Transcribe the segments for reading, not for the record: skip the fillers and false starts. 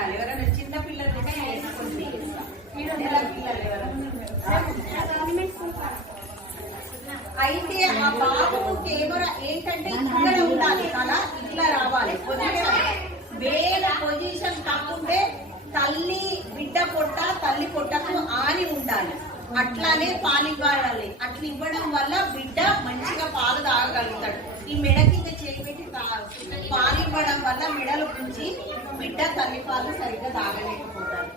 ఉండాలి. ఎవరైనా చిన్న పిల్లలు ఉంటే వేసుకొని చూపిస్తా. నెల పిల్లలు ఎవరైనా అయితే ఆ బాబు కెమెరా ఏంటంటే ఇక్కడ ఉండాలి, తల ఇట్లా రావాలి. పొజిషన్ వేరే పొజిషన్ కాకుంటే తల్లి బిడ్డ పొట్ట తల్లి పొట్టకు ఆని ఉండాలి. అట్లానే పాలు ఇవ్వాలి. అట్లా ఇవ్వడం వల్ల బిడ్డ మంచిగా పాలు తాగగలుగుతాడు. ఈ మెడకి ఇంకా చేపెట్టి పాలు ఇవ్వడం వల్ల మెడలు గుంచి బిడ్డ తల్లి పాలు సరిగ్గా తాగలేకపోతాడు.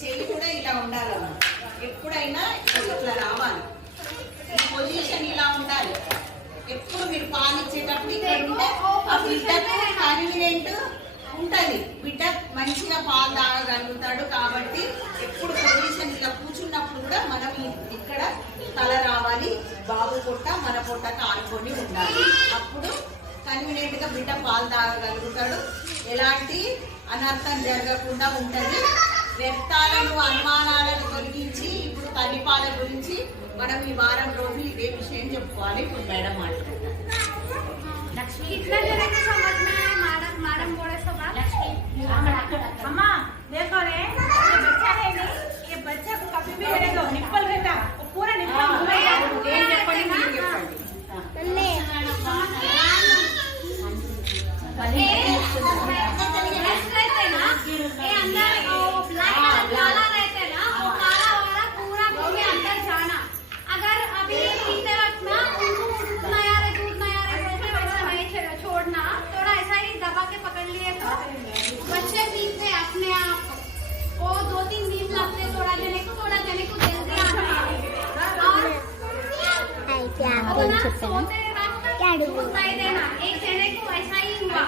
చెయ్యి కూడా ఇలా ఉండాలమ్మా. ఎప్పుడైనా ఇట్లా రావాలి. పొజిషన్ ఇలా ఉండాలి. ఎప్పుడు మీరు పాలు ఇచ్చేటప్పుడు ఇక్కడ ఉంటే ఆ బిడ్డకు కన్వీనియంట్ ఉంటది. బిడ్డ మంచిగా పాలు తాగగలుగుతాడు. కాబట్టి ఎప్పుడు పొజిషన్ ఇలా కూర్చున్నప్పుడు కూడా మనం ఇక్కడ తల రావాలి. బాబు పొట్ట మన పొట్టకు ఆనుకొని ఉండాలి. అప్పుడు కన్వీనియంట్ గా బిడ్డ పాలు తాగగలుగుతాడు. ఎలాంటి అనర్థం జరగకుండా ఉంటది. వ్యర్థాలను అనుమానాలను తొలగించి ఇప్పుడు తల్లిపాల గురించి మనం ఈ వారం రోజులు ఇదే విషయం చెప్పుకోవాలి. ఇప్పుడు మేడం మాట్లాడతాం. अम्मा देखो रे ये बच्चा है नहीं, ये बच्चा को कभी भी रहने दो, निप्पल रहता वो पूरा निप्पल घूमेगा। ఏం చెప్పండి మీరు చెప్పండి. बच्चे पीते अपने आप वो 2-3 दिन लगते थोड़ा जने को जल्दी और सोते वक्त देना एक जने को ऐसा ही हुआ।